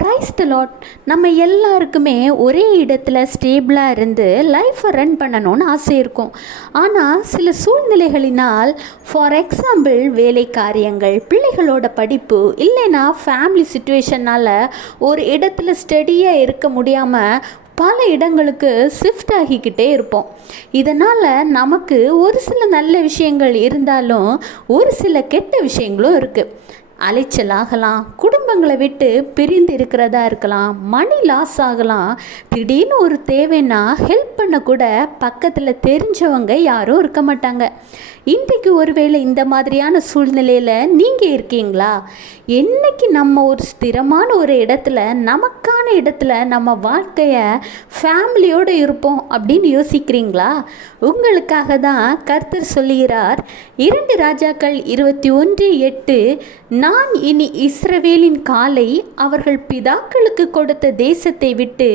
Praise the Lord. நம்ம எல்லாருக்குமே ஒரே இடத்துல ஸ்டேபிளாக இருந்து லைஃப்பை ரன் பண்ணணும்னு ஆசை இருக்கும். ஆனால் சில சூழ்நிலைகளினால், ஃபார் எக்ஸாம்பிள் வேலை காரியங்கள், பிள்ளைகளோட படிப்பு, இல்லைன்னா ஃபேமிலி சுச்சுவேஷனால் ஒரு இடத்துல ஸ்டடியாக இருக்க முடியாமல் பல இடங்களுக்கு ஷிஃப்ட் ஆகிக்கிட்டே இருப்போம். இதனால் நமக்கு ஒரு சில நல்ல விஷயங்கள் இருந்தாலும் ஒரு சில கெட்ட விஷயங்களும் இருக்குது. அலைச்சல் ஆகலாம், குடும்பங்களை விட்டு பிரிந்து இருக்கிறதா இருக்கலாம், மணி லாஸ் ஆகலாம், திடீர்னு ஒரு தேவைன்னா ஹெல்ப் பண்ண கூட பக்கத்தில் தெரிஞ்சவங்க யாரும் இருக்க மாட்டாங்க. இன்றைக்கு ஒருவேளை இந்த மாதிரியான சூழ்நிலையில் நீங்கள் இருக்கீங்களா? என்னைக்கு நம்ம ஒரு ஸ்திரமான ஒரு இடத்துல, நமக்கான இடத்துல நம்ம வாழ்க்கையை ஃபேமிலியோடு இருப்போம் அப்படின்னு யோசிக்கிறீங்களா? உங்களுக்காக தான் கர்த்தர் சொல்லுகிறார், 2 ராஜாக்கள் 21:8, நான் இனி இஸ்ரவேலின் காலை அவர்கள் பிதாக்களுக்கு கொடுத்த தேசத்தை விட்டு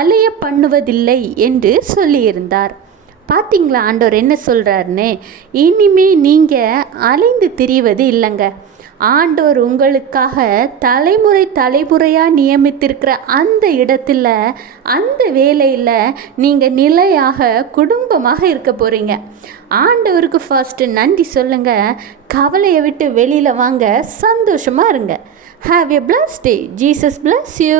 அலைய பண்ணுவதில்லை என்று சொல்லியிருந்தார். பார்த்தீங்களா ஆண்டவர் என்ன சொல்கிறாருன்னு? இனிமே நீங்கள் அலைந்து திரிவது இல்லைங்க. ஆண்டவர் உங்களுக்காக தலைமுறை தலைமுறையாக நியமித்திருக்கிற அந்த இடத்துல, அந்த வேலையில் நீங்கள் நிலையாக குடும்பமாக இருக்க போகிறீங்க. ஆண்டவருக்கு ஃபர்ஸ்ட்டு நன்றி சொல்லுங்கள். கவலையை விட்டு வெளியில் வாங்க, சந்தோஷமாக இருங்க. Have a blessed day. Jesus bless you.